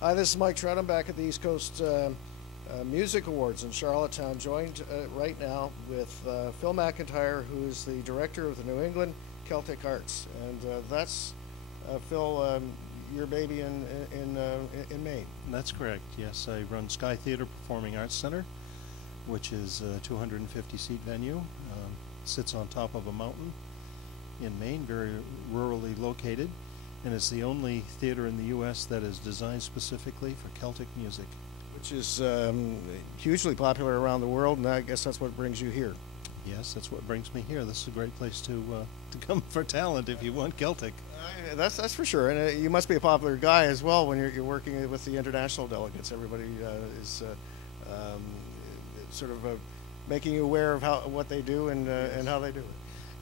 Hi, this is Mike Trenholm back at the East Coast Music Awards in Charlottetown, joined right now with Phill McIntyre, who is the director of the New England Celtic Arts. And that's, Phill, your baby in Maine. That's correct, yes. I run Sky Theatre Performing Arts Center, which is a 250-seat venue. Sits on top of a mountain in Maine, very rurally located. And it's the only theater in the U.S. that is designed specifically for Celtic music. Which is hugely popular around the world, and I guess that's what brings you here. Yes, that's what brings me here. This is a great place to come for talent if you want Celtic. That's for sure, and you must be a popular guy as well when you're working with the international delegates. Everybody is sort of making you aware of what they do and how they do it.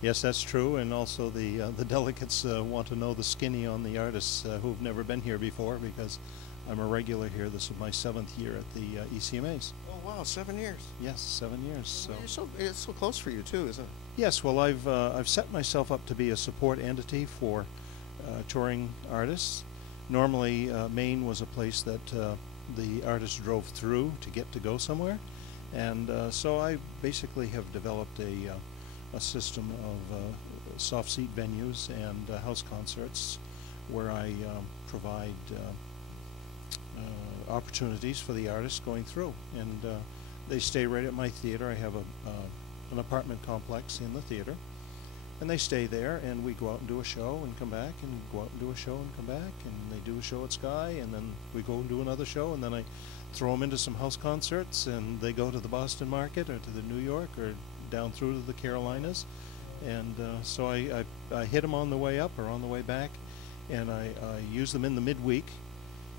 Yes, that's true, and also the delegates want to know the skinny on the artists who've never been here before, because I'm a regular here. This is my 7th year at the ECMAs. Oh wow, 7 years. Yes, 7 years. So it's so close for you too, isn't it? Yes. Well, I've set myself up to be a support entity for touring artists. Normally, Maine was a place that the artists drove through to get to go somewhere, and so I basically have developed a system of soft seat venues and house concerts where I provide opportunities for the artists going through, and they stay right at my theater. I have an apartment complex in the theater, and they stay there, and we go out and do a show and come back, and go out and do a show and come back, and they do a show at Sky, and then we go and do another show, and then I throw them into some house concerts, and they go to the Boston market or to the New York or down through to the Carolinas, and so I hit them on the way up or on the way back, and I use them in the midweek,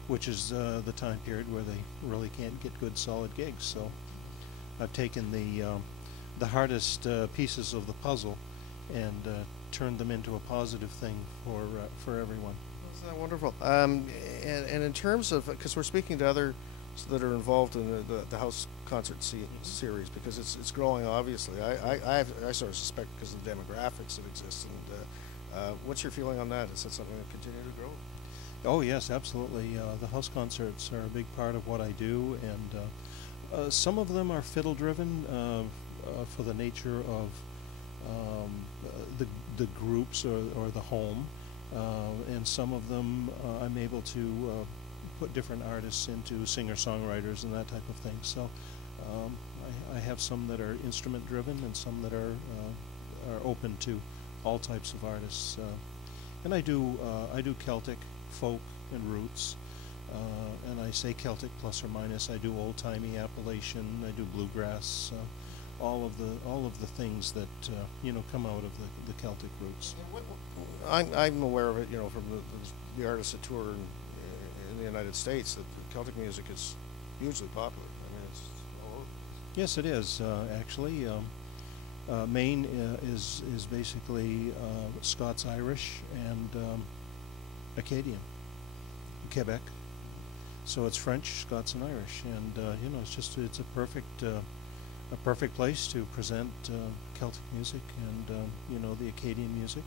which is the time period where they really can't get good solid gigs. So I've taken the hardest pieces of the puzzle and turned them into a positive thing for everyone. Isn't that wonderful? And in terms of, because we're speaking to others that are involved in the house concert series, because it's growing, obviously. I sort of suspect because of the demographics that exist. And what's your feeling on that? Is that something that continue to grow? Oh yes, absolutely. The house concerts are a big part of what I do, and some of them are fiddle driven for the nature of the groups or the home, and some of them I'm able to put different artists into singer-songwriters and that type of thing. So I have some that are instrument-driven and some that are open to all types of artists. And I do Celtic, folk, and roots. And I say Celtic plus or minus. I do old-timey Appalachian. I do bluegrass. All of the things that come out of the Celtic roots. I'm aware of it, from the artists that tour in the United States, that Celtic music is hugely popular. I mean, it's all over. Yes, it is actually. Maine is basically Scots-Irish and Acadian, Quebec. So it's French, Scots, and Irish, and it's a perfect place to present Celtic music and the Acadian music.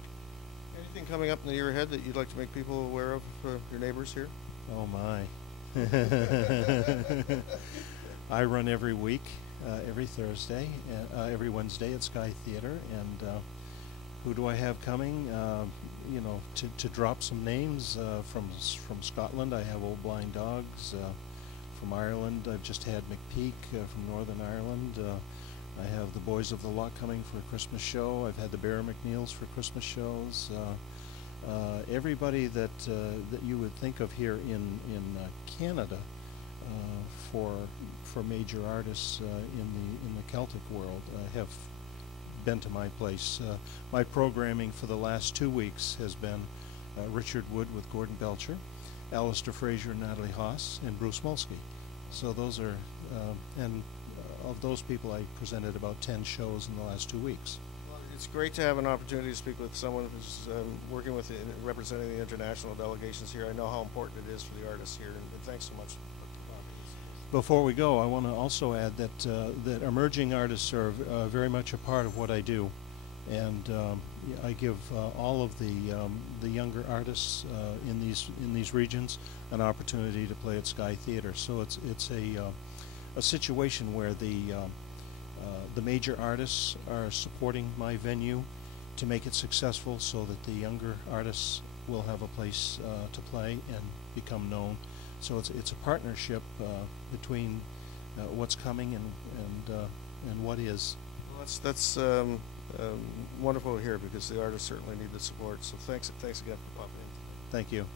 Anything coming up in the year ahead that you'd like to make people aware of, your neighbors here? Oh my! I run every week, every Thursday, every Wednesday at Sky Theatre, and who do I have coming? To drop some names from Scotland, I have Old Blind Dogs. From Ireland, I've just had McPeak from Northern Ireland. I have the Boys of the Lot coming for a Christmas show. I've had the Bear McNeils for Christmas shows. Everybody that you would think of here in Canada for major artists in the Celtic world have been to my place. My programming for the last 2 weeks has been Richard Wood with Gordon Belcher, Alistair Fraser and Natalie Haas, and Bruce Molsky. So those are, and of those people I presented about 10 shows in the last 2 weeks. Well, it's great to have an opportunity to speak with someone who's working with representing the international delegations here. I know how important it is for the artists here, and thanks so much. Before we go, I want to also add that that emerging artists are very much a part of what I do, and I give all of the younger artists in these regions an opportunity to play at Sky Theater. So it's a situation where the major artists are supporting my venue to make it successful, so that the younger artists will have a place to play and become known. So it's a partnership between what's coming and what is. Well, that's wonderful to hear, because the artists certainly need the support. So thanks again for popping in. Thank you.